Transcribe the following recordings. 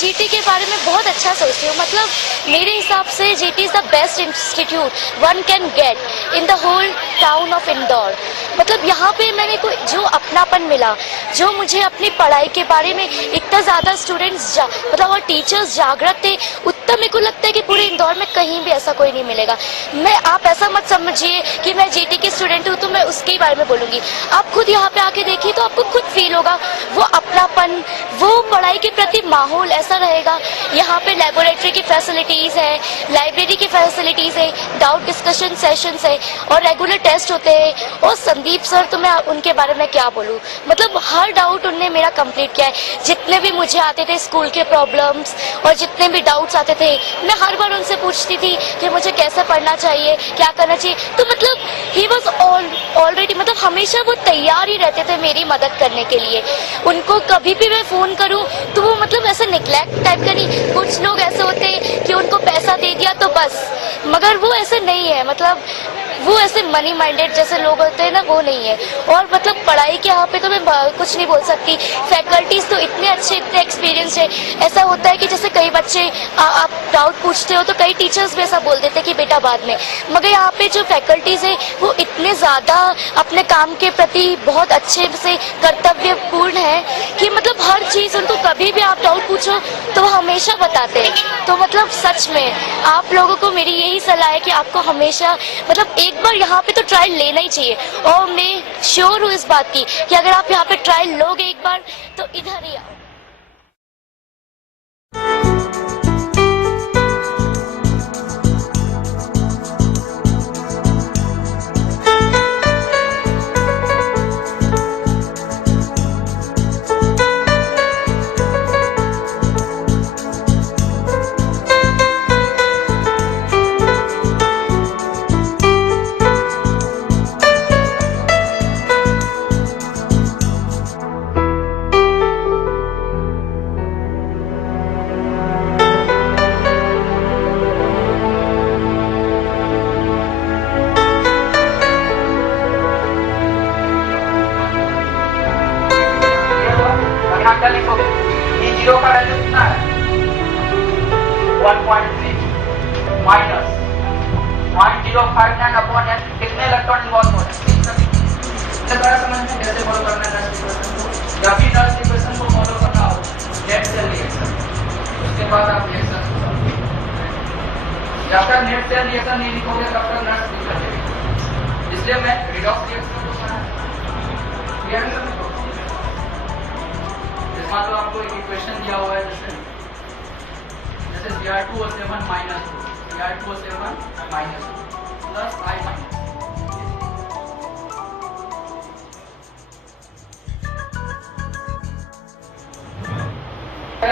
GT के बारे में बहुत अच्छा सोचती हूँ। मतलब मेरे हिसाब से GT is the best institute one can get in the whole town of Indore. मतलब यहाँ पे मैंने को जो अपनापन मिला, जो मुझे अपनी पढ़ाई के बारे में इतना ज़्यादा स्टूडेंट्स मतलब और टीचर्स जागृत थे, उतना मेरे को लगता है कि पूरे इंदौर में कहीं भी ऐसा कोई नहीं मिलेगा। आप ऐसा मत समझिए कि मैं जीटी की स्टूडेंट हूँ तो मैं उसके बारे में बोलूँगी। आप खुद यहाँ पे आके देखिए तो आपको खुद फील होगा वो अपनापन, वो पढ़ाई के प्रति माहौल ऐसा रहेगा। यहाँ पे लेबोरेटरी की फैसिलिटीज़ है, लाइब्रेरी की फैसिलिटीज़ है, डाउट डिस्कशन सेशंस है और रेगुलर टेस्ट होते हैं। और संदीप सर तो मैं उनके बारे में क्या बोलूँ, मतलब हर डाउट उनने मेरा कंप्लीट किया है। जितने भी मुझे आते थे स्कूल के प्रॉब्लम्स और जितने भी डाउट्स आते थे, मैं हर बार उनसे पूछती थी कि मुझे कैसे पढ़ना चाहिए, क्या करना चाहिए। तो मतलब ही वॉज ऑलरेडी, मतलब हमेशा वो तैयार ही रहते थे मेरी मदद करने के लिए। उनको कभी भी मैं फ़ोन करूं तो वो मतलब ऐसे निग्लेक्ट टाइप का नहीं। कुछ लोग ऐसे होते हैं कि उनको पैसा दे दिया तो बस, मगर वो ऐसे नहीं है। मतलब वो ऐसे मनी माइंडेड जैसे लोग होते हैं ना, वो नहीं है। और मतलब पढ़ाई के यहाँ पे तो मैं कुछ नहीं बोल सकती। फैकल्टीज तो इतने अच्छे, इतने एक्सपीरियंस है। ऐसा होता है कि जैसे कई बच्चे आप डाउट पूछते हो तो कई टीचर्स भी ऐसा बोल देते हैं कि बेटा बाद में, मगर यहाँ पे जो फैकल्टीज है वो इतने ज़्यादा अपने काम के प्रति बहुत अच्छे से कर्तव्यपूर्ण है कि मतलब हर चीज़ उनको कभी भी आप डाउट पूछो तो वो हमेशा बताते हैं। तो मतलब सच में आप लोगों को मेरी यही सलाह है कि आपको हमेशा मतलब एक बार यहाँ पे तो ट्रायल लेना ही चाहिए। और मैं श्योर हूँ इस बात की कि अगर आप यहाँ पे ट्रायल लोगे एक बार तो इधर ही आओ। लिखोगे ये जीरो का वैल्यू कितना है 1.3 माइनस 0.059 अपॉन n कितने इलेक्ट्रॉन इन्वॉल्व हो रहे हैं। समझ में कैसे फॉलो करना है जब भी नर्स इक्वेशन को फॉलो करना हो नेट सेल रिएक्शन, उसके बाद आप रिएक्शन जब तक नेट सेल रिएक्शन नहीं लिखोगे तब तक नर्स नहीं चलेगी। इसलिए मैं रिडॉक्स रिएक्शन को पढ़ा तो आपको एक इक्वेशन दिया हुआ है जैसे Cr2O7 minus Cr2O7 minus plus I minus.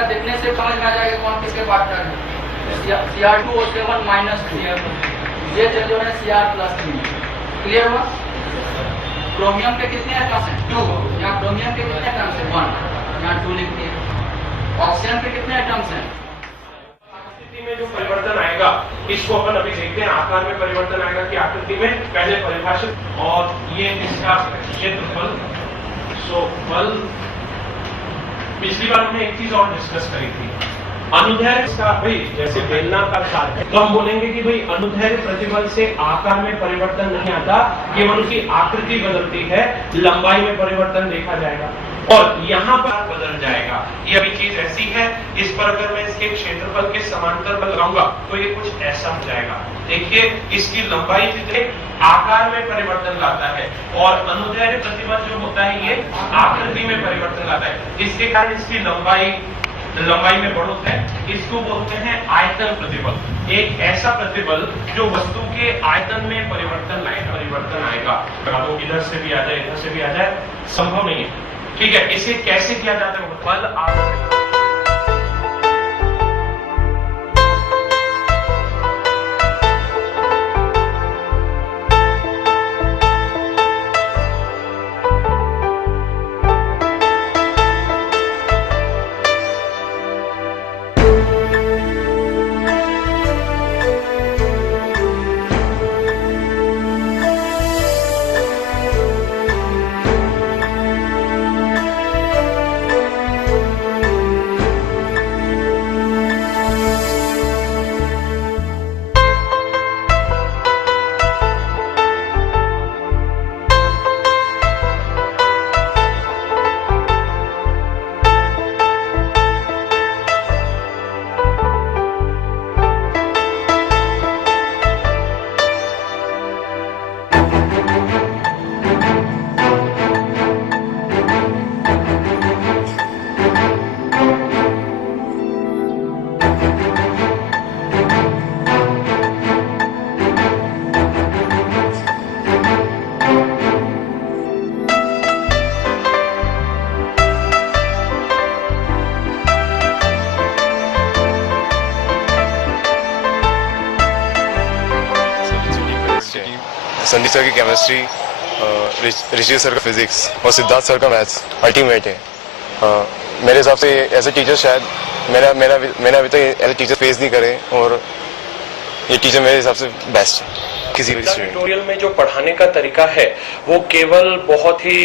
देखने से समझ में आ जाएगा कौन किसके बात कर रहे हैं। Cr2O7 माइनस ये चेंज हो रहा है Cr+3। क्लियर हुआ। क्रोमियम के कितने एटम्स हैं 2, यहाँ क्रोमियम के कितने एटम्स हैं 1, यहाँ 2 लिख दिए। ऑक्सीजन के कितने एटम्स हैं। आकृति में जो परिवर्तन आएगा इसको अपन अभी देखते हैं। आकार में परिवर्तन आएगा कि आकृति में पहले परिभाषित और ये इसका क्षेत्रफल। सो बल पिछली बार हमने एक चीज और डिस्कस करी थी, अनुदैर्घ्य इसका भाई जैसे बेलनाकार तार है तो हम बोलेंगे कि भाई अनुदैर्घ्य प्रतिबल से आकार में परिवर्तन नहीं आता, केवल उसकी आकृति बदलती है, लंबाई में परिवर्तन देखा जाएगा और यहाँ पर बदल जाएगा। ये अभी चीज ऐसी है, इस पर अगर मैं इसके क्षेत्रफल के समांतर बल लगाऊंगा तो ये कुछ ऐसा हो जाएगा। देखिए इसकी लंबाई जितने आकार में परिवर्तन लाता है और अनुदैर्घ्य प्रतिबल जो होता है ये आकृति में परिवर्तन लाता है। इसके कारण इसकी लंबाई में बढ़ोतरी है। इसको बोलते हैं आयतन प्रतिबल। एक ऐसा प्रतिबल जो वस्तु के आयतन में परिवर्तन आएगा। तो इधर से भी आ जाए, इधर से भी आ जाए, संभव नहीं है। ठीक है, इसे कैसे किया जाता है बल संदीप सर की केमिस्ट्री, ऋषि सर का फिजिक्स और सिद्धार्थ सर का मैथ्स अल्टीमेट है। मेरे हिसाब से ऐसे टीचर शायद मैंने अभी तक ऐसे टीचर फेस नहीं करे और ये टीचर मेरे हिसाब से बेस्ट है किसी भी स्टूडेंट। ट्यूटोरियल में जो पढ़ाने का तरीका है वो केवल बहुत ही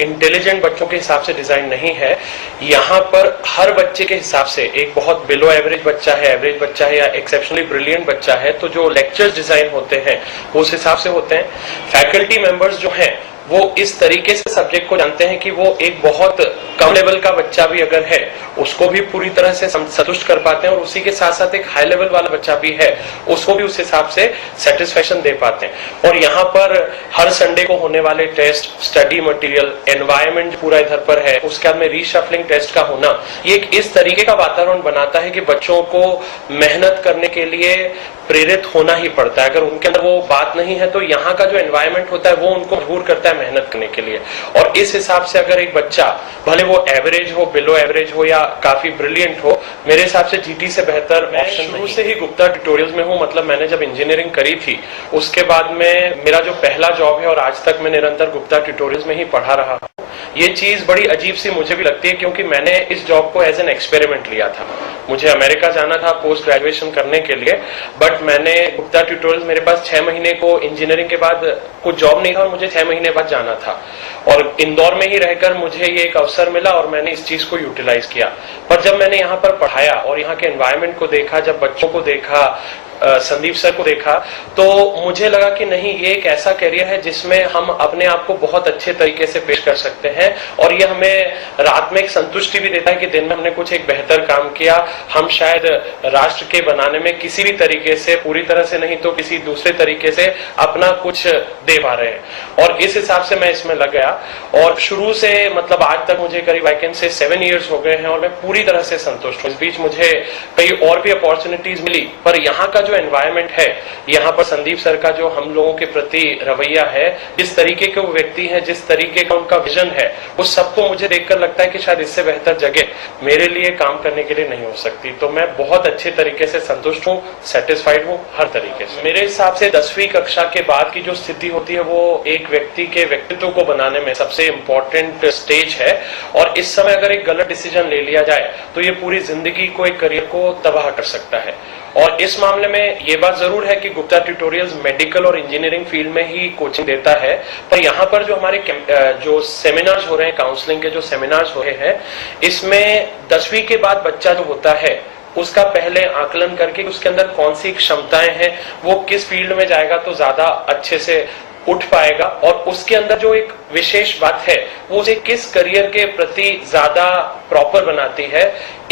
इंटेलिजेंट बच्चों के हिसाब से डिजाइन नहीं है। यहाँ पर हर बच्चे के हिसाब से एक बहुत बिलो एवरेज बच्चा है, एवरेज बच्चा है या एक्सेप्शनली ब्रिलियंट बच्चा है, तो जो लेक्चर्स डिजाइन होते हैं वो उस हिसाब से होते हैं। फैकल्टी मेंबर्स जो हैं वो इस तरीके से सब्जेक्ट को जानते हैं कि वो एक बहुत कम लेवल का बच्चा भी अगर है उसको भी पूरी तरह से संतुष्ट कर पाते हैं और उसी के साथ साथ एक हाई लेवल वाला बच्चा भी है उसको भी उस हिसाब से सेटिस्फेक्शन दे पाते हैं। और यहाँ पर हर संडे को होने वाले टेस्ट, स्टडी मटेरियल, एनवायरनमेंट पूरा इधर पर है, उसके बाद में रीशफलिंग टेस्ट का होना, ये एक इस तरीके का वातावरण बनाता है कि बच्चों को मेहनत करने के लिए प्रेरित होना ही पड़ता है। अगर उनके अंदर वो बात नहीं है तो यहाँ का जो एनवायरनमेंट होता है वो उनको मजबूर करता है मेहनत करने के लिए। और इस हिसाब से अगर एक बच्चा भले वो एवरेज हो, बिलो एवरेज हो या काफी ब्रिलियंट हो, मेरे हिसाब से जीटी से बेहतर ऑप्शन शुरू से ही गुप्ता ट्यूटोरियल्स में हूँ। मतलब मैंने जब इंजीनियरिंग करी थी उसके बाद में मेरा जो पहला जॉब है और आज तक मैं निरंतर गुप्ता ट्यूटोरियल्स में ही पढ़ा रहा हूँ। ये चीज बड़ी अजीब सी मुझे भी लगती है क्योंकि मैंने इस जॉब को एज एन एक्सपेरिमेंट लिया था। मुझे अमेरिका जाना था पोस्ट ग्रेजुएशन करने के लिए, बट मैंने गुप्ता ट्यूटोरियल्स, मेरे पास 6 महीने को इंजीनियरिंग के बाद कुछ जॉब नहीं था और मुझे 6 महीने बाद जाना था और इंदौर में ही रहकर मुझे ये एक अवसर मिला और मैंने इस चीज को यूटिलाइज किया। पर जब मैंने यहाँ पर पढ़ाया और यहाँ के एनवायरनमेंट को देखा, जब बच्चों को देखा, संदीप सर को देखा, तो मुझे लगा कि नहीं, ये एक ऐसा करियर है जिसमें हम अपने आप को बहुत अच्छे तरीके से पेश कर सकते हैं और ये हमें रात में एक संतुष्टि भी देता है कि दिन में हमने कुछ एक बेहतर काम किया। हम शायद राष्ट्र के बनाने में किसी भी तरीके से, पूरी तरह से नहीं तो किसी दूसरे तरीके से अपना कुछ दे पा रहे हैं और इस हिसाब से मैं इसमें लग गया। और शुरू से मतलब आज तक मुझे करीब आई कैन से 7 इयर्स हो गए हैं और मैं पूरी तरह से संतुष्ट हूँ। इस बीच मुझे कई और भी अपॉर्चुनिटीज मिली, पर यहाँ का जो एनवायरनमेंट है, यहाँ पर संदीप सर का जो हम लोगों के प्रति रवैया है, जिस तरीके के वो व्यक्ति हैं, जिस तरीके का उनका विजन है, उस सबको मुझे देखकर लगता है कि शायद इससे बेहतर जगह मेरे लिए काम करने के लिए नहीं हो सकती। तो मैं बहुत अच्छे तरीके से संतुष्ट हूँ, सेटिस्फाइड हूँ हर तरीके से। मेरे हिसाब से 10वीं कक्षा के बाद की जो स्थिति होती है वो एक व्यक्ति के व्यक्तित्व को बनाने में सबसे इम्पोर्टेंट स्टेज है और इस समय अगर एक गलत डिसीजन ले लिया जाए तो ये पूरी जिंदगी को, एक करियर को तबाह कर सकता है। और इस मामले में ये बात जरूर है कि गुप्ता ट्यूटोरियल्स मेडिकल और इंजीनियरिंग फील्ड में ही कोचिंग देता है, पर यहाँ पर जो हमारे जो सेमिनार्स हो रहे हैं, काउंसलिंग के जो सेमिनार्स हो रहे हैं, इसमें 10वीं के बाद बच्चा जो होता है उसका पहले आकलन करके उसके अंदर कौन सी क्षमताएं हैं, वो किस फील्ड में जाएगा तो ज्यादा अच्छे से उठ पाएगा और उसके अंदर जो एक विशेष बात है वो उसे किस करियर के प्रति ज्यादा प्रॉपर बनाती है।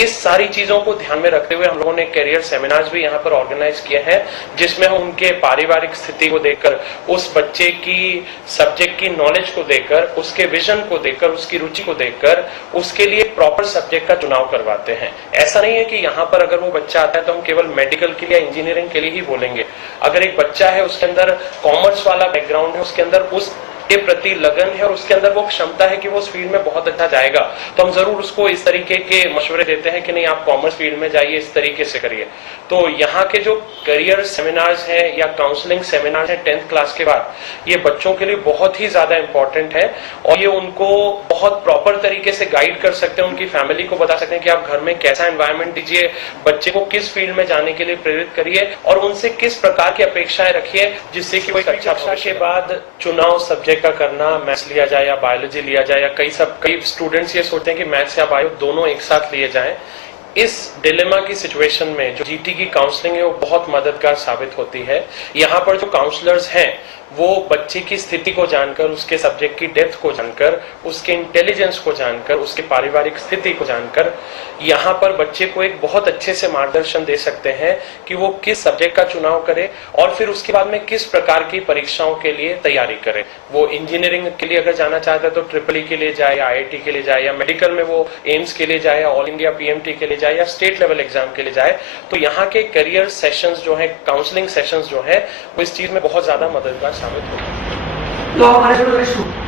इस सारी चीजों को ध्यान में रखते हुए हम लोगों ने करियर सेमिनार्स भी यहाँ पर ऑर्गेनाइज किए हैं, जिसमें हम उनके पारिवारिक स्थिति को देखकर, उस बच्चे की सब्जेक्ट की नॉलेज को देखकर, उसके विजन को देखकर, उसकी रुचि को देखकर उसके लिए प्रॉपर सब्जेक्ट का चुनाव करवाते हैं। ऐसा नहीं है कि यहाँ पर अगर वो बच्चा आता है तो हम केवल मेडिकल के लिए, इंजीनियरिंग के लिए ही बोलेंगे। अगर एक बच्चा है, उसके अंदर कॉमर्स वाला बैकग्राउंड है, उसके अंदर उस के प्रति लगन है और उसके अंदर वो क्षमता है कि वो उस फील्ड में बहुत अच्छा जाएगा, तो हम जरूर उसको इस तरीके के मशवरे देते हैं कि नहीं, आप कॉमर्स फील्ड में जाइए, इस तरीके से करिए। तो यहाँ के जो करियर सेमिनार्स हैं या काउंसलिंग सेमिनार्स हैं 10th क्लास के बाद, ये बच्चों के लिए बहुत ही ज्यादा इंपॉर्टेंट है और ये उनको बहुत प्रॉपर तरीके से गाइड कर सकते हैं, उनकी फैमिली को बता सकते हैं कि आप घर में कैसा एनवायरनमेंट दीजिए, बच्चे को किस फील्ड में जाने के लिए प्रेरित करिए और उनसे किस प्रकार की अपेक्षाएं रखिए जिससे कि वो एक अच्छा भविष्य के बाद चुनाव सब्जेक्ट का करना, मैथ्स लिया जाए या बायोलॉजी लिया जाए, या कई स्टूडेंट्स ये सोचते हैं कि मैथ्स या बायो दोनों एक साथ लिए जाएं। इस डिलेमा की सिचुएशन में जो जीटी की काउंसलिंग है वो बहुत मददगार साबित होती है। यहाँ पर जो काउंसलर्स हैं वो बच्चे की स्थिति को जानकर, उसके सब्जेक्ट की डेप्थ को जानकर, उसके इंटेलिजेंस को जानकर, उसके पारिवारिक स्थिति को जानकर यहाँ पर बच्चे को एक बहुत अच्छे से मार्गदर्शन दे सकते हैं कि वो किस सब्जेक्ट का चुनाव करे और फिर उसके बाद में किस प्रकार की परीक्षाओं के लिए तैयारी करे। वो इंजीनियरिंग के लिए अगर जाना चाहता है तो ट्रिपल के लिए जाए या IIT के लिए जाए, या मेडिकल में वो एम्स के लिए जाए या ऑल इंडिया PMT के लिए जाए या स्टेट लेवल एग्जाम के लिए जाए। तो यहाँ के करियर सेशंस जो है, काउंसलिंग सेशंस जो है, वो इस चीज में बहुत ज्यादा मददगार साबित होता है। तो हमारे स्टूडेंट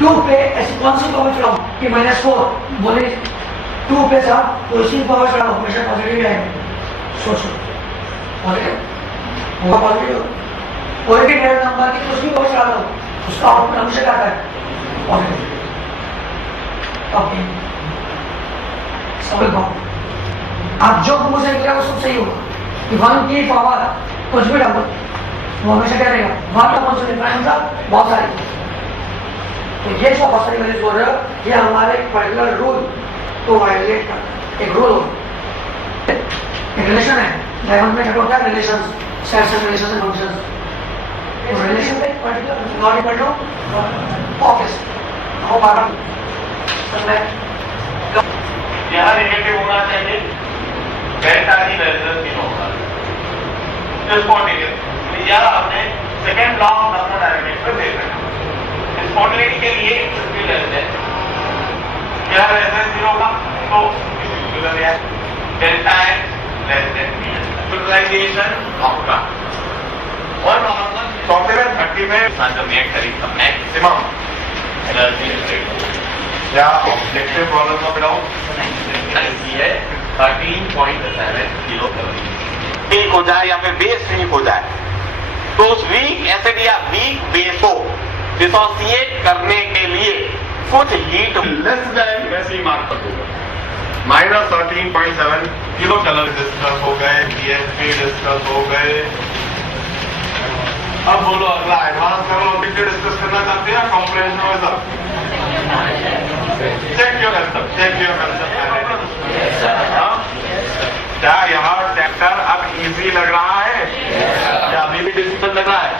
2 पे ऐसी कौन सी पावर चढ़ाऊं कि -4 बोले 2 पे साहब तो इसी पावर चढ़ाओ, हमेशा पॉजिटिव आएगा। सोचो पॉजिटिव होगा, पॉजिटिव कोई भी डेढ़ नंबर की कुछ भी कोर्स करा दो, उसका आउटपुट हमेशा क्या आता है पॉजिटिव। ओके, समझ लो आप जो मुझे किया वो सब सही होगा कि 1 की पावर कुछ भी डालो वो हमेशा क्या रहेगा 1 का कौन सा डिफरेंस था बहुत सारी। तो ये जो बहुत सारी वैल्यूज हो रहे हो ये हमारे पर्टिकुलर रूल को वायलेट करता है। एक रूल एक रिलेशन है डायग्राम में क्या होता है relations sets and relations and functions. तो रिलेशन में particular not equal to office हो पा रहा यहाँ नेगेटिव होना चाहिए, डेल्टा ही रेजोनेंस नहीं होगा। स्पॉन्टेनियस या आपने सेकंड लॉ ऑफ थर्मोडायनेमिक्स पर देख रहे हैं। स्पॉन्टेनिटी के लिए क्या रेजोनेंस जीरो होगा तो delta X less than utilisation of का और नॉर्मल सॉफ्टवेयर 30 में ट्रांसफॉर्मेट करेगा मैक्सिमम एनर्जी क्या ऑब्जेक्टिव प्रॉब्लम का डाउट है 13.7 किलो वीक हो जाए या फिर बेस वीक हो जाए तो उस वीक एसिड या वीक बेस को डिसोसिएट करने के लिए कुछ हीट लेस देन वैसे ही मार्क कर दूंगा -13.7 किलो कैलोरी डिस्कस हो गए, पीएचपी डिस्कस हो गए। अब बोलो अगला एडवांस लेवल ऑब्जेक्टिव डिस्कस करना चाहते हैं कॉम्प्रिहेंशन में सब check your answer, check your answer. क्या यहाँ चैप्टर अब इजी लग रहा है या अभी भी डिफिकल्ट लग रहा है?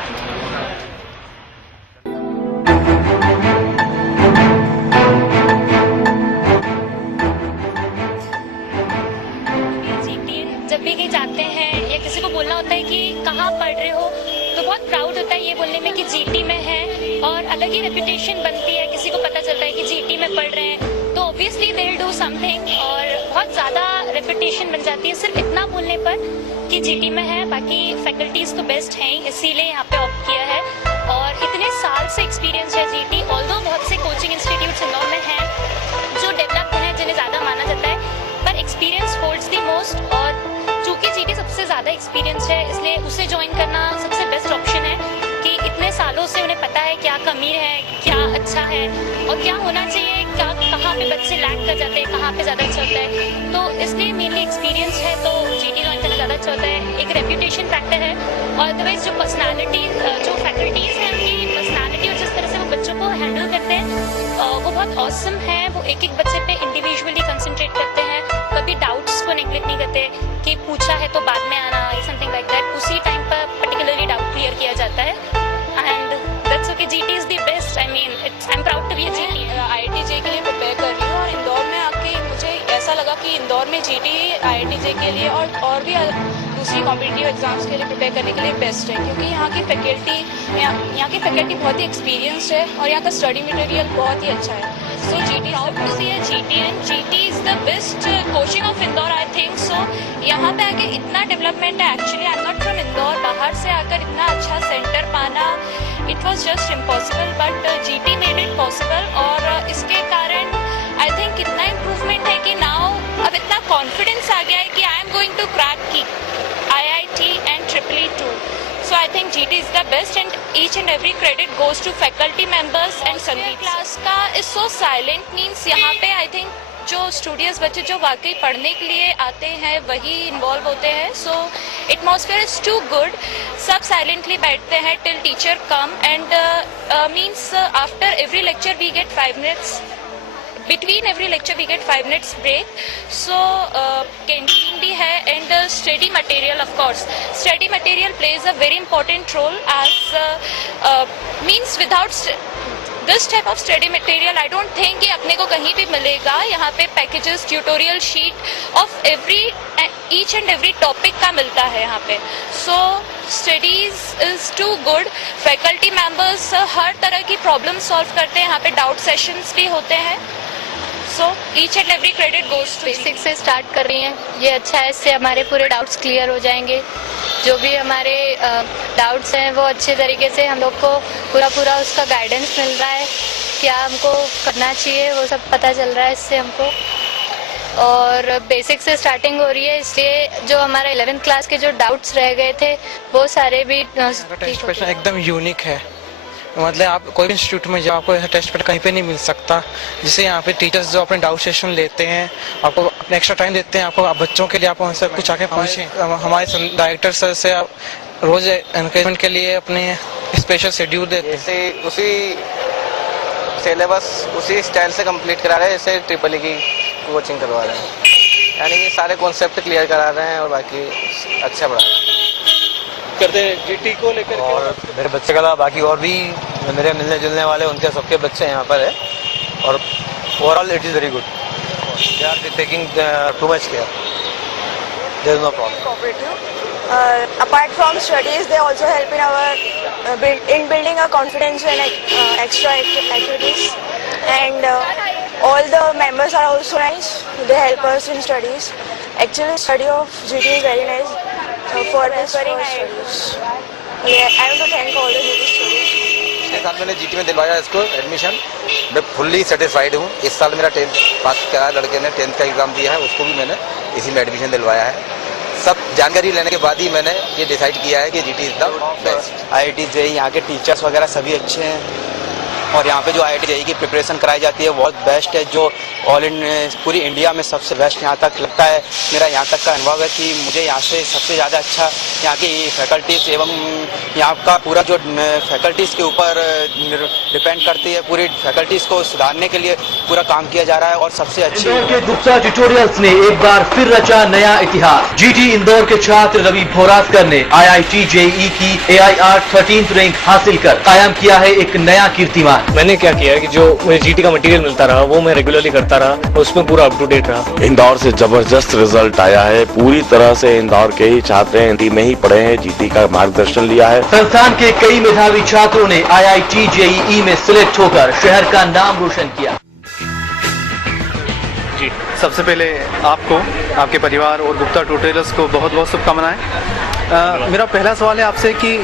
जब भी कहीं जाते हैं या किसी को बोलना होता है कि कहाँ पढ़ रहे हो तो बहुत प्राउड होता है ये बोलने में कि जीटी में है और अलग ही रेपुटेशन बनती है। किसी को पता चलता है कि जीटी में पढ़ रहे हैं तो obviously they will do something और बहुत ज़्यादा रेपुटेशन बन जाती है सिर्फ इतना बोलने पर कि जीटी में है। बाकी फैकल्टीज तो बेस्ट हैं इसीलिए यहाँ पे ऑप्ट किया है और इतने साल से एक्सपीरियंस है जीटी। ऑल्दो बहुत से कोचिंग इंस्टीट्यूट्स इंदौर में हैं जो डेवलप्ड हैं जिन्हें ज़्यादा माना जाता है पर एक्सपीरियंस होल्ड्स द मोस्ट और चूंकि जीटी सबसे ज़्यादा एक्सपीरियंस है इसलिए उसे ज्वाइन करना सबसे बेस्ट ऑप्शन है कि इतने सालों से उन्हें पता है क्या कमी है क्या अच्छा है और क्या होना चाहिए, क्या कहाँ पे बच्चे लैक कर जाते हैं, कहाँ पे ज़्यादा अच्छा होता है। तो इसलिए मेनली एक्सपीरियंस है तो जीटी ज्वाइन करना ज़्यादा अच्छा होता है। एक रेप्यूटेशन फैक्टर है और अदरवाइज जो पर्सनैलिटी जो फैकल्टीज़ हैं उनकी पर्सनैलिटी और जिस तरह से वो बच्चों को हैंडल करते हैं वो बहुत ऑसम है। वो एक एक बच्चे पे इंडिविजुअली कंसंट्रेट करते हैं, कभी डाउट्स को नेग्लेक्ट नहीं करते कि पूछा है तो बाद में आना समथिंग लाइक दैट। उसी टाइम पर पर्टिकुलरली डाउट क्लियर किया जाता है and that's okay. GT is the best. I mean I am proud to be a GT. IIT JEE के लिए प्रिपेयर कर रही हूँ और इंदौर में आके मुझे ऐसा लगा कि इंदौर में जीटी आईआईटी जे के लिए और भी दूसरी कॉम्पिटिटिव एग्जाम्स के लिए प्रिपेयर करने के लिए बेस्ट है क्योंकि यहाँ की फैकल्टी बहुत ही एक्सपीरियंस्ड है और यहाँ का स्टडी मटेरियल बहुत ही अच्छा है। So GT proud to see a GT and GT is the best coaching of Indore I think so। यहाँ पे आके इतना डेवलपमेंट है actually I am not from Indore, बाहर से आकर इतना अच्छा सेंटर पाना it was just impossible but GT made it possible और इसके कारण आई थिंक इतना इम्प्रूवमेंट है कि नाउ अब इतना कॉन्फिडेंस आ गया है कि I am going to crack की IIT and EEE too। So I think GT is the best and each and every credit goes to faculty members and Sandeep। Class का is so silent means यहाँ पे I think जो studious बच्चे जो वाकई पढ़ने के लिए आते हैं वही इन्वॉल्व होते हैं। So atmosphere is too good, सब साइलेंटली बैठते हैं till teacher come and means after every lecture we get 5 minutes between every lecture we get 5 minutes break। So canteen भी है and study material of course study material plays a very important role as means without this type of study material I don't think कि अपने को कहीं भी मिलेगा। यहाँ पे packages tutorial sheet of each and every topic का मिलता है यहाँ पे। So studies is too good, faculty members हर तरह की प्रॉब्लम सॉल्व करते हैं यहाँ पे, डाउट सेशंस भी होते हैं। So each and every credit goes to basic से स्टार्ट कर रही हैं, ये अच्छा है, इससे हमारे पूरे डाउट्स क्लियर हो जाएंगे। जो भी हमारे डाउट्स हैं वो अच्छे तरीके से हम लोग को पूरा उसका गाइडेंस मिल रहा है, क्या हमको करना चाहिए वो सब पता चल रहा है इससे हमको। और बेसिक से स्टार्टिंग हो रही है, इसलिए जो हमारा 11th क्लास के जो डाउट्स रह गए थे वो सारे भी टेस्ट पेपर एकदम यूनिक है। मतलब आप कोई भी इंस्टीट्यूट में जाओ, आपको ऐसा टेस्ट पेपर कहीं पे नहीं मिल सकता। जिससे यहाँ पे टीचर्स जो अपने डाउट सेशन लेते हैं, आपको अपने एक्स्ट्रा टाइम देते हैं, आपको बच्चों के लिए आप वहाँ कुछ आके पहुँचे। हमारे डायरेक्टर सर से आप रोज एनकरेजमेंट के लिए अपने स्पेशल शेड्यूल देते हैं। जैसे उसी सिलेबस उसी स्टाइल से कंप्लीट करा रहे हैं जैसे ट्रिपल ई की कोचिंग करवा रहे हैं, यानी कि सारे कॉन्सेप्ट क्लियर करा रहे हैं और बाकी अच्छा पढ़ा रहे हैं करते हैं जीटी को लेकर। और मेरे बच्चे का बाकी और भी मेरे मिलने जुलने वाले उनके सबके बच्चे यहाँ पर है और overall it is very good. They are taking too much care, there is no problem. Apart from studies, they also help in our building our confidence and extra activities. And all the members are also nice. They help us in studies. Actually, study of GT is very nice for us for studies. Yeah, I want to thank all the GT students. पिछले साल मैंने GT में दिलवाया इसको admission, मैं fully satisfied हूँ। इस साल मेरा 10th पास करा, लड़के ने 10th का एग्जाम दिया है, उसको भी मैंने इसी में एडमिशन दिलवाया है। सब जानकारी लेने के बाद ही मैंने ये डिसाइड किया है कि GT is the best. IIT JEE यहाँ के टीचर्स वगैरह सभी अच्छे हैं और यहाँ पे जो IIT जेईई की प्रिपरेशन कराई जाती है बहुत बेस्ट है, जो ऑल इन पूरी इंडिया में सबसे बेस्ट यहाँ तक लगता है। मेरा यहाँ तक का अनुभव है कि मुझे यहाँ से सबसे ज़्यादा अच्छा यहाँ की फैकल्टीज एवं यहाँ का पूरा जो फैकल्टीज़ के ऊपर डिपेंड करती है। पूरी फैकल्टीज़ को सुधारने के लिए पूरा काम किया जा रहा है और सबसे अच्छी इंदौर के गुप्ता ट्यूटोरियल्स ने एक बार फिर रचा नया इतिहास। जीटी इंदौर के छात्र रवि भोरासकर ने IIT जेईई की AIR 13th रैंक हासिल कर कायम किया है एक नया कीर्तिमान। मैंने क्या किया कि जो मुझे जीटी का मटेरियल मिलता रहा वो मैं रेगुलरली करता रहा, उसमें पूरा अप टू डेट रहा। इंदौर से जबरदस्त रिजल्ट आया है। पूरी तरह से इंदौर के ही छात्र हिंदी में ही पढ़े हैं, जीटी का मार्गदर्शन लिया है। संस्थान के कई मेधावी छात्रों ने IIT जेईई में सिलेक्ट होकर शहर का नाम रोशन किया। जी, सबसे पहले आपको, आपके परिवार और गुप्ता ट्यूटोरियल्स को बहुत बहुत शुभकामनाएं। मेरा पहला सवाल है आपसे कि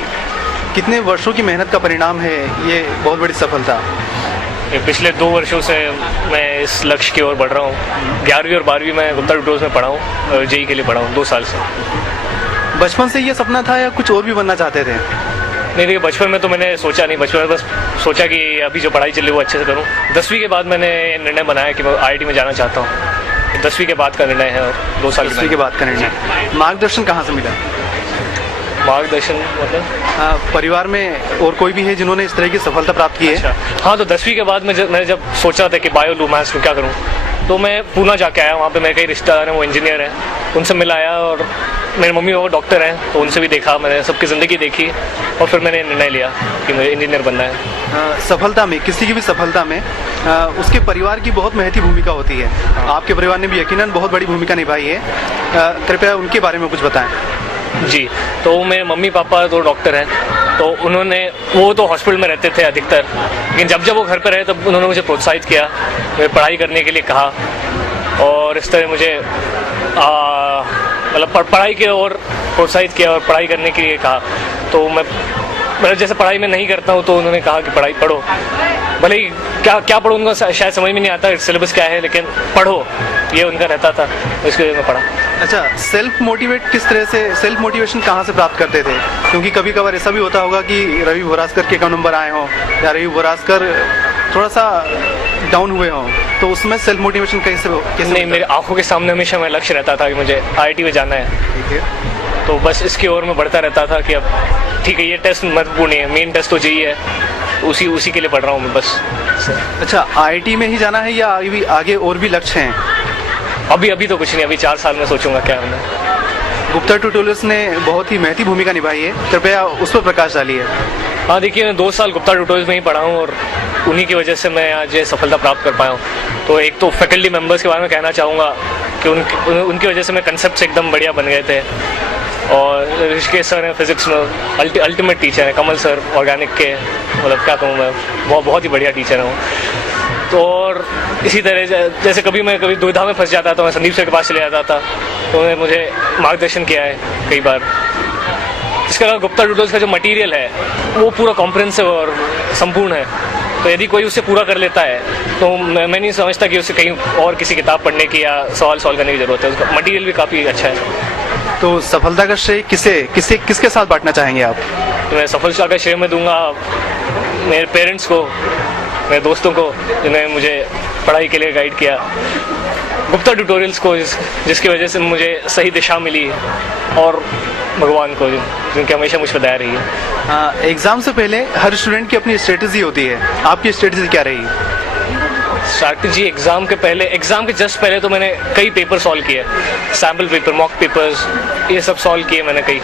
कितने वर्षों की मेहनत का परिणाम है ये बहुत बड़ी सफलता? पिछले 2 वर्षों से मैं इस लक्ष्य की ओर बढ़ रहा हूँ। 11वीं और 12वीं मैं गुप्ता ट्यूटोरियल्स में पढ़ा हूँ, जेईई के लिए पढ़ा हूँ 2 साल से। बचपन से ये सपना था या कुछ और भी बनना चाहते थे? नहीं देखिए, बचपन में तो मैंने सोचा नहीं। बचपन में बस सोचा कि अभी जो पढ़ाई चल रही है वो अच्छे से करूँ। 10वीं के बाद मैंने निर्णय बनाया कि मैं IIT में जाना चाहता हूँ। 10वीं के बाद का निर्णय है और 2 साल 10वीं के बाद का निर्णय। मार्गदर्शन कहाँ से मिला? मार्गदर्शन मतलब परिवार में और कोई भी है जिन्होंने इस तरह की सफलता प्राप्त की है? अच्छा, हाँ, तो 10वीं के बाद मैंने जब सोचा था कि बायो लूँ, मैथ्स लूँ, क्या करूँ, तो मैं पूना जाके आया। वहाँ पे मेरे कई रिश्तेदार हैं, वो इंजीनियर हैं, उनसे मिलाया और मेरे मम्मी पापा डॉक्टर हैं, तो उनसे भी देखा, मैंने सबकी ज़िंदगी देखी और फिर मैंने निर्णय लिया कि मुझे इंजीनियर बनना है। सफलता में, किसी की भी सफलता में उसके परिवार की बहुत महती भूमिका होती है। आपके परिवार ने भी यकीनन बहुत बड़ी भूमिका निभाई है, कृपया उनके बारे में कुछ बताएं। जी, तो मेरे मम्मी पापा तो डॉक्टर हैं, तो वो तो हॉस्पिटल में रहते थे अधिकतर, लेकिन जब वो घर पर रहे तब उन्होंने मुझे प्रोत्साहित किया, मुझे पढ़ाई करने के लिए कहा और इस तरह मुझे मतलब पढ़ाई की ओर प्रोत्साहित किया और पढ़ाई करने के लिए कहा। तो मैं जैसे पढ़ाई में नहीं करता हूँ तो उन्होंने कहा कि पढ़ाई पढ़ो, भले ही क्या पढ़ो उनको शायद समझ में नहीं आता सिलेबस क्या है, लेकिन पढ़ो, ये उनका रहता था, इसके लिए मैं पढ़ा। अच्छा, सेल्फ मोटिवेशन कहाँ से प्राप्त करते थे? क्योंकि कभी कभार ऐसा भी होता होगा कि रवि भोरासकर के कम नंबर आए हों या रवि भोरासकर थोड़ा सा डाउन हुए हों, तो उसमें सेल्फ मोटिवेशन कैसे नहीं, मेरे आंखों के सामने हमेशा मेरा लक्ष्य रहता था कि मुझे IIT में जाना है। ठीक है, तो बस इसकी ओर में बढ़ता रहता था कि अब ठीक है, ये टेस्ट महत्वपूर्ण है, मेन टेस्ट तो जेईई है, उसी के लिए पढ़ रहा हूँ मैं बस। अच्छा, IIT में ही जाना है या आगे और भी लक्ष्य हैं? अभी तो कुछ नहीं, अभी 4 साल में सोचूंगा क्या होना है। गुप्ता ट्यूटोरियल्स ने बहुत ही महती भूमिका निभाई है, कृपया उस पर प्रकाश डालिए। हाँ देखिए, मैं 2 साल गुप्ता ट्यूटोरियल्स में ही पढ़ा हूँ और उन्हीं की वजह से मैं आज ये सफलता प्राप्त कर पाया हूँ। तो एक तो फैकल्टी मेंबर्स के बारे में कहना चाहूँगा कि उनकी वजह से मेरे कंसेप्ट एकदम बढ़िया बन गए थे। और ऋषिकेश सर हैं फिजिक्स में, अल्टीमेट टीचर हैं। कमल सर ऑर्गेनिक के, मतलब क्या कहूँ मैं, बहुत ही बढ़िया टीचर हैं वो। तो और इसी तरह जैसे कभी दुविधा में फंस जाता तो मैं संदीप सर के पास चले जाता था, तो उन्होंने मुझे मार्गदर्शन किया है कई बार। इसके अलावा गुप्ता ट्यूटोरियल्स का जो मटेरियल है वो पूरा कॉम्प्रिहेंसिव और संपूर्ण है, तो यदि कोई उसे पूरा कर लेता है तो मैं नहीं समझता कि उसे कहीं और किसी किताब पढ़ने की या सवाल सॉल्व करने की ज़रूरत है। उसका मटेरियल भी काफ़ी अच्छा है। तो सफलता का श्रेय किसके साथ बांटना चाहेंगे आप? तो मैं सफलता का श्रेय मैं दूंगा मेरे पेरेंट्स को, मेरे दोस्तों को जिन्होंने मुझे पढ़ाई के लिए गाइड किया, गुप्ता ट्यूटोरियल्स को जिसकी वजह से मुझे सही दिशा मिली, और भगवान को जिनकी हमेशा मुझ पर दया रही है। एग्ज़ाम से पहले हर स्टूडेंट की अपनी स्ट्रेटजी होती है, आपकी स्ट्रेटजी क्या रही? स्ट्रैटेजी एग्ज़ाम के जस्ट पहले तो मैंने कई पेपर सॉल्व किए, सैम्पल पेपर, मॉक पेपर्स, ये सब सॉल्व किए मैंने कई।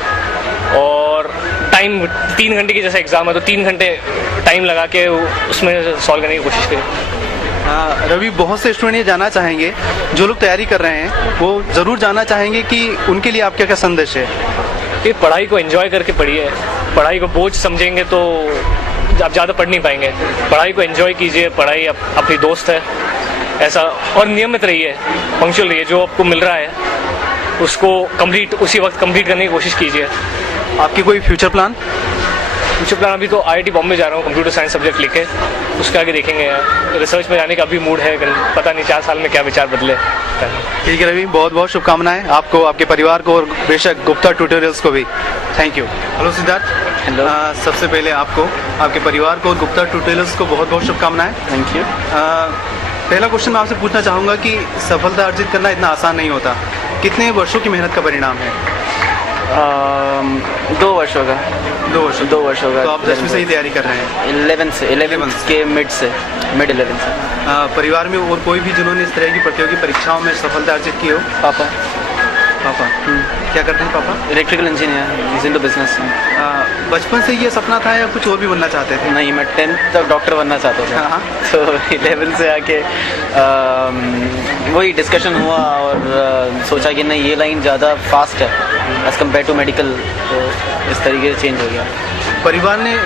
और टाइम 3 घंटे की जैसे एग्ज़ाम है तो 3 घंटे टाइम लगा के उसमें सॉल्व करने की कोशिश करी। रवि, बहुत से स्टूडेंट ये जानना चाहेंगे, जो लोग तैयारी कर रहे हैं वो ज़रूर जानना चाहेंगे कि उनके लिए आपका क्या संदेश है? कि पढ़ाई को एंजॉय करके पढ़िए, पढ़ाई को बोझ समझेंगे तो आप ज़्यादा पढ़ नहीं पाएंगे। पढ़ाई को एंजॉय कीजिए, पढ़ाई अपनी दोस्त है ऐसा, और नियमित रहिए, पंक्चुअल रहिए, जो आपको मिल रहा है उसको उसी वक्त कंप्लीट करने की कोशिश कीजिए। आपकी कोई फ्यूचर प्लान? फ्यूचर प्लान अभी तो IIT बॉम्बे जा रहा हूँ कंप्यूटर साइंस सब्जेक्ट लेके, उसके आगे देखेंगे। रिसर्च में जाने का अभी मूड है, पता नहीं 4 साल में क्या विचार बदले। ठीक है रवि, बहुत बहुत शुभकामनाएं आपको, आपके परिवार को और बेशक गुप्ता ट्यूटोरियल्स को भी। Thank you. Hello Siddharth. Hello. सबसे पहले आपको, आपके परिवार को और गुप्ता ट्यूटोरियल्स को बहुत बहुत शुभकामनाएं। Thank you. पहला क्वेश्चन मैं आपसे पूछना चाहूँगा कि सफलता अर्जित करना इतना आसान नहीं होता, कितने वर्षों की मेहनत का परिणाम है? 2 वर्षों का। 2 वर्षों का। तो आप 10वीं से ही तैयारी कर रहे हैं? 11 के मिड 11 से। परिवार में और कोई भी जिन्होंने इस तरह की प्रतियोगी परीक्षाओं में सफलता अर्जित की हो? पापा। क्या करते हैं पापा? Electrical engineer, is into business. बचपन से ये सपना था या कुछ और भी बनना चाहते थे? नहीं, मैं 10th तक डॉक्टर बनना चाहता था। तो 11 से आके वही डिस्कशन हुआ और सोचा कि नहीं, ये लाइन ज़्यादा फास्ट है एज कम्पेयर टू मेडिकल, तो इस तरीके से चेंज हो गया। परिवार ने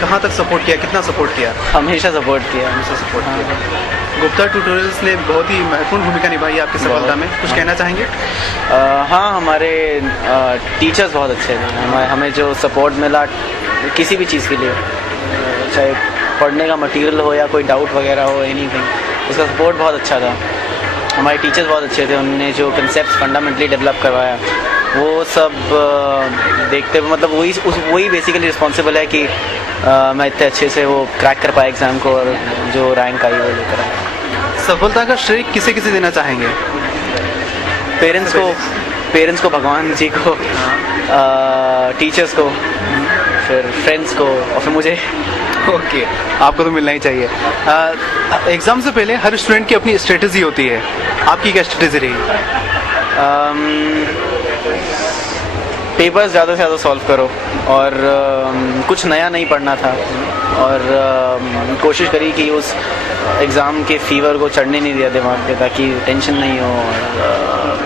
कहाँ तक सपोर्ट किया, कितना सपोर्ट किया? हमेशा सपोर्ट किया। गुप्ता ट्यूटोरियल्स ने बहुत ही महत्वपूर्ण भूमिका निभाई आपकी सफलता में, कुछ कहना चाहेंगे? हाँ, हमारे टीचर्स बहुत अच्छे थे। हमें जो सपोर्ट मिला किसी भी चीज़ के लिए, चाहे पढ़ने का मटेरियल हो या कोई डाउट वगैरह हो, एनीथिंग, उसका सपोर्ट बहुत अच्छा था। हमारे टीचर्स बहुत अच्छे थे, उन्होंने जो कंसेप्ट फंडामेंटली डेवलप करवाया वो सब देखते हुए, मतलब वही बेसिकली रिस्पॉन्सिबल है कि मैं इतने अच्छे से वो क्रैक कर पाया एग्ज़ाम को और जो रैंक आई वो लेकर आया। सफलता का श्रेय किसे देना चाहेंगे? पेरेंट्स को, भगवान जी को, टीचर्स को, फिर फ्रेंड्स को, और फिर मुझे। ओके, आपको तो मिलना ही चाहिए। एग्ज़ाम से पहले हर स्टूडेंट की अपनी स्ट्रेटजी होती है, आपकी क्या स्ट्रेटजी रही? पेपर्स ज़्यादा से ज़्यादा सॉल्व करो और कुछ नया नहीं पढ़ना था, और कोशिश करी कि उस एग्ज़ाम के फीवर को चढ़ने नहीं दिया दिमाग पे, ताकि टेंशन नहीं हो, और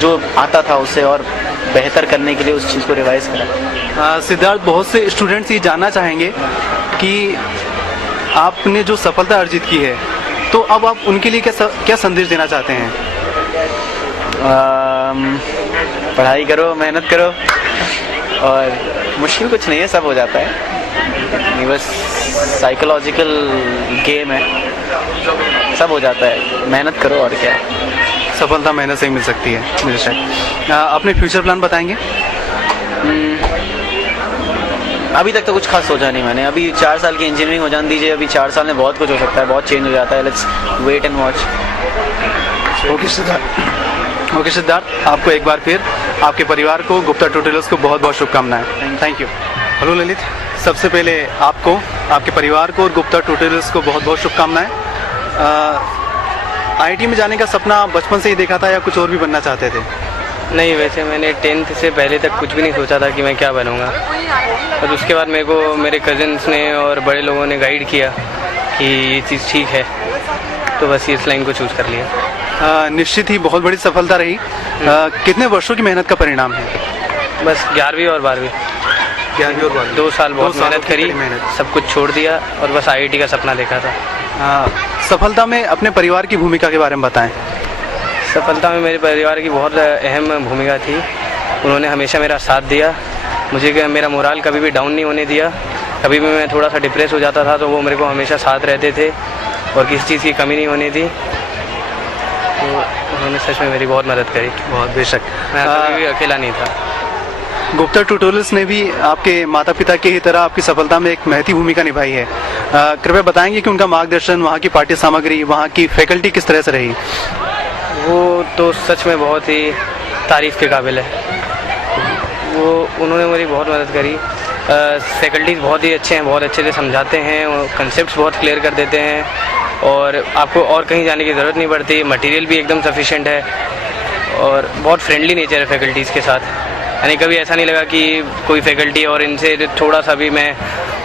जो आता था उससे और बेहतर करने के लिए उस चीज़ को रिवाइज करा। सिद्धार्थ, बहुत से स्टूडेंट्स ये जानना चाहेंगे कि आपने जो सफलता अर्जित की है, तो अब आप उनके लिए क्या संदेश देना चाहते हैं? पढ़ाई करो, मेहनत करो, और मुश्किल कुछ नहीं है, सब हो जाता है। ये बस साइकोलॉजिकल गेम है, सब हो जाता है, मेहनत करो और क्या। सफलता मेहनत से ही मिल सकती है मेरे शायद। अपने फ्यूचर प्लान बताएंगे? अभी तक तो कुछ खास सोचा नहीं मैंने। अभी 4 साल की इंजीनियरिंग हो जाने दीजिए, अभी 4 साल में बहुत कुछ हो सकता है, बहुत चेंज हो जाता है। Let's wait and watch. Okay Siddharth, आपको एक बार फिर, आपके परिवार को, गुप्ता ट्यूटोरियल्स को बहुत बहुत शुभकामनाएं। Thank you. हेलो ललित, सबसे पहले आपको, आपके परिवार को और गुप्ता ट्यूटोरियल्स को बहुत बहुत शुभकामनाएं। IIT में जाने का सपना बचपन से ही देखा था या कुछ और भी बनना चाहते थे? नहीं, वैसे मैंने 10th से पहले तक कुछ भी नहीं सोचा था कि मैं क्या बनूंगा, और उसके बाद मेरे को मेरे कज़न्स ने और बड़े लोगों ने गाइड किया कि ये चीज़ ठीक है, तो बस इस लाइन को चूज़ कर लिया। निश्चित ही बहुत बड़ी सफलता रही। कितने वर्षों की मेहनत का परिणाम है? बस 11वीं और 12वीं। 11वीं और 12वीं। 2 साल बहुत मेहनत करी, सब कुछ छोड़ दिया और बस IIT का सपना देखा था। सफलता में अपने परिवार की भूमिका के बारे में बताएं। सफलता में मेरे परिवार की बहुत अहम भूमिका थी। उन्होंने हमेशा मेरा साथ दिया, मुझे मेरा मोराल कभी भी डाउन नहीं होने दिया, कभी भी मैं थोड़ा सा डिप्रेस हो जाता था तो वो मेरे को हमेशा साथ रहते थे और किसी चीज़ की कमी नहीं होनी थी। तो उन्होंने सच में मेरी बहुत मदद करी। बहुत बेशक, मैं कभी भी अकेला नहीं था। गुप्ता ट्यूटोरियल्स ने भी आपके माता पिता की ही तरह आपकी सफलता में एक महती भूमिका निभाई है। कृपया बताएंगे कि उनका मार्गदर्शन, वहाँ की पाठ्य सामग्री, वहाँ की फैकल्टी किस तरह से रही? वो तो सच में बहुत ही तारीफ़ के काबिल है। वो उन्होंने मेरी बहुत मदद करी। फैकल्टीज़ बहुत ही अच्छे हैं, बहुत अच्छे से समझाते हैं, कंसेप्ट्स बहुत क्लियर कर देते हैं और आपको और कहीं जाने की ज़रूरत नहीं पड़ती। मटेरियल भी एकदम सफिशेंट है और बहुत फ्रेंडली नेचर है फैकल्टीज़ के साथ। यानी कभी ऐसा नहीं लगा कि कोई फैकल्टी और इनसे थोड़ा सा भी मैं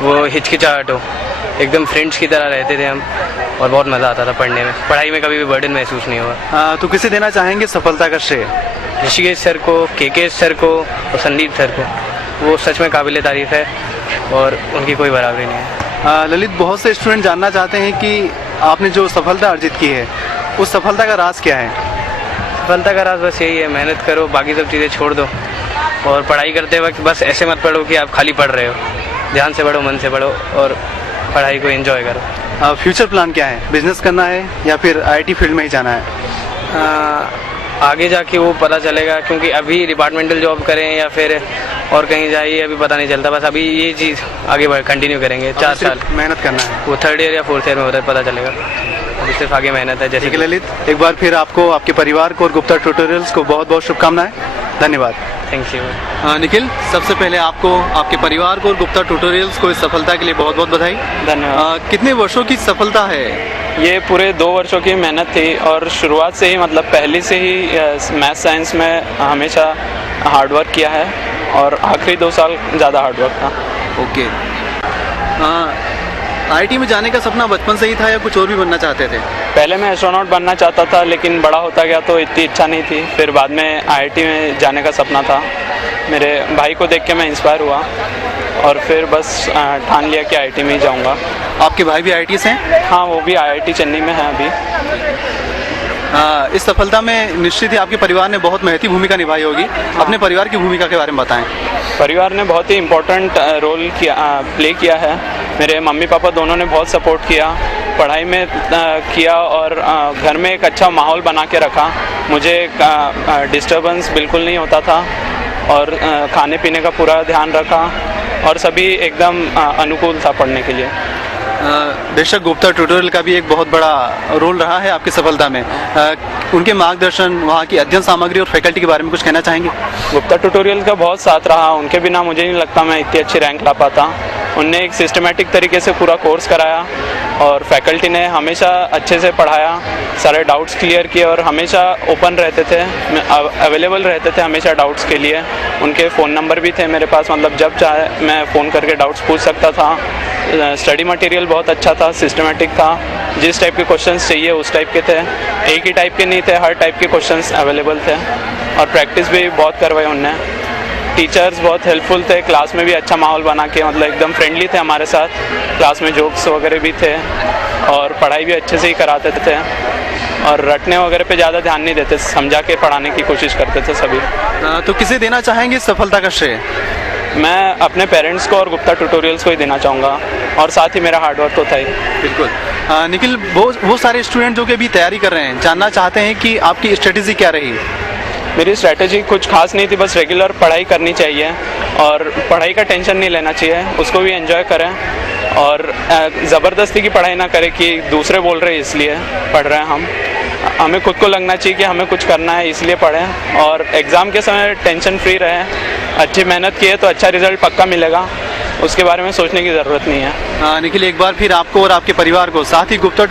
वो हिचकिचाहट हो। एकदम फ्रेंड्स की तरह रहते थे हम और बहुत मज़ा आता था पढ़ने में। पढ़ाई में कभी भी बर्डन महसूस नहीं हुआ। तो किसे देना चाहेंगे सफलता का श्रेय? ऋषिकेश सर को, के सर को और संदीप सर को। वो सच में काबिल तारीफ़ है और उनकी कोई बराबरी नहीं है। ललित, बहुत से स्टूडेंट जानना चाहते हैं कि आपने जो सफलता अर्जित की है उस सफलता का राज क्या है? सफलता का राज बस यही है, मेहनत करो, बाकी सब चीज़ें छोड़ दो और पढ़ाई करते वक्त बस ऐसे मत पढ़ो कि आप खाली पढ़ रहे हो। ध्यान से पढ़ो, मन से पढ़ो और पढ़ाई को एंजॉय करो। फ्यूचर प्लान क्या है? बिजनेस करना है या फिर आईटी फील्ड में ही जाना है? आगे जाके वो पता चलेगा, क्योंकि अभी डिपार्टमेंटल जॉब करें या फिर और कहीं जाइए अभी पता नहीं चलता। बस अभी ये चीज़ आगे कंटिन्यू करेंगे। 4 साल मेहनत करना है। वो 3rd ईयर या 4th ईयर में पता चलेगा। अभी सिर्फ आगे मेहनत है। जैसे ललित, एक बार फिर आपको, आपके परिवार को और गुप्ता ट्यूटोरियल्स को बहुत बहुत शुभकामनाएं। धन्यवाद। Thank you. निखिल, सबसे पहले आपको, आपके परिवार को और गुप्ता ट्यूटोरियल्स को इस सफलता के लिए बहुत बहुत बधाई। धन्यवाद। कितने वर्षों की सफलता है? ये पूरे 2 वर्षों की मेहनत थी और शुरुआत से ही, मतलब पहले से ही मैथ साइंस में हमेशा हार्डवर्क किया है और आखिरी 2 साल ज़्यादा हार्डवर्क था। ओके। आईटी में जाने का सपना बचपन से ही था या कुछ और भी बनना चाहते थे? पहले मैं एस्ट्रोनॉट बनना चाहता था, लेकिन बड़ा होता गया तो इतनी इच्छा नहीं थी। फिर बाद में आईआईटी में जाने का सपना था। मेरे भाई को देख के मैं इंस्पायर हुआ और फिर बस ठान लिया कि आईआईटी में ही जाऊंगा। आपके भाई भी आईआईटी से हैं? हाँ, वो भी आईआईटी चेन्नई में है अभी। इस सफलता में निश्चित ही आपके परिवार ने बहुत महती भूमिका निभाई होगी। अपने परिवार की भूमिका के बारे में बताएं। परिवार ने बहुत ही इम्पोर्टेंट रोल प्ले किया है। मेरे मम्मी पापा दोनों ने बहुत सपोर्ट किया, पढ़ाई में किया और घर में एक अच्छा माहौल बना के रखा। मुझे डिस्टर्बेंस बिल्कुल नहीं होता था और खाने पीने का पूरा ध्यान रखा और सभी एकदम अनुकूल था पढ़ने के लिए। बेशक गुप्ता ट्यूटोरियल का भी एक बहुत बड़ा रोल रहा है आपकी सफलता में। उनके मार्गदर्शन, वहाँ की अध्ययन सामग्री और फैकल्टी के बारे में कुछ कहना चाहेंगे? गुप्ता ट्यूटोरियल का बहुत साथ रहा। उनके बिना मुझे नहीं लगता मैं इतनी अच्छी रैंक ला पाता। उनने एक सिस्टमेटिक तरीके से पूरा कोर्स कराया और फैकल्टी ने हमेशा अच्छे से पढ़ाया, सारे डाउट्स क्लियर किए और हमेशा ओपन रहते थे, अवेलेबल रहते थे हमेशा डाउट्स के लिए। उनके फ़ोन नंबर भी थे मेरे पास, मतलब जब चाहे मैं फ़ोन करके डाउट्स पूछ सकता था। स्टडी मटेरियल बहुत अच्छा था, सिस्टमेटिक था। जिस टाइप के क्वेश्चंस चाहिए उस टाइप के थे, एक ही टाइप के नहीं थे, हर टाइप के क्वेश्चंस अवेलेबल थे और प्रैक्टिस भी बहुत करवाई उनने। टीचर्स बहुत हेल्पफुल थे, क्लास में भी अच्छा माहौल बना के, मतलब एकदम फ्रेंडली थे हमारे साथ। क्लास में जोक्स वगैरह भी थे और पढ़ाई भी अच्छे से ही कराते थे और रटने वगैरह पे ज़्यादा ध्यान नहीं देते, समझा के पढ़ाने की कोशिश करते थे सभी। तो किसे देना चाहेंगे सफलता का श्रेय? मैं अपने पेरेंट्स को और गुप्ता ट्यूटोरियल्स को ही देना चाहूँगा और साथ ही मेरा हार्डवर्क तो था ही। बिल्कुल। निखिल, वो सारे स्टूडेंट जो कि अभी तैयारी कर रहे हैं जानना चाहते हैं कि आपकी स्ट्रेटेजी क्या रही? मेरी स्ट्रैटेजी कुछ खास नहीं थी, बस रेगुलर पढ़ाई करनी चाहिए और पढ़ाई का टेंशन नहीं लेना चाहिए, उसको भी एंजॉय करें और ज़बरदस्ती की पढ़ाई ना करें कि दूसरे बोल रहे हैं इसलिए पढ़ रहे हैं हम। हमें खुद को लगना चाहिए कि हमें कुछ करना है इसलिए पढ़ें और एग्ज़ाम के समय टेंशन फ्री रहें। अच्छी मेहनत की है तो अच्छा रिजल्ट पक्का मिलेगा, उसके बारे में सोचने की ज़रूरत नहीं है। निखिल, एक बार फिर आपको और आपके परिवार को, साथ ही गुप्ता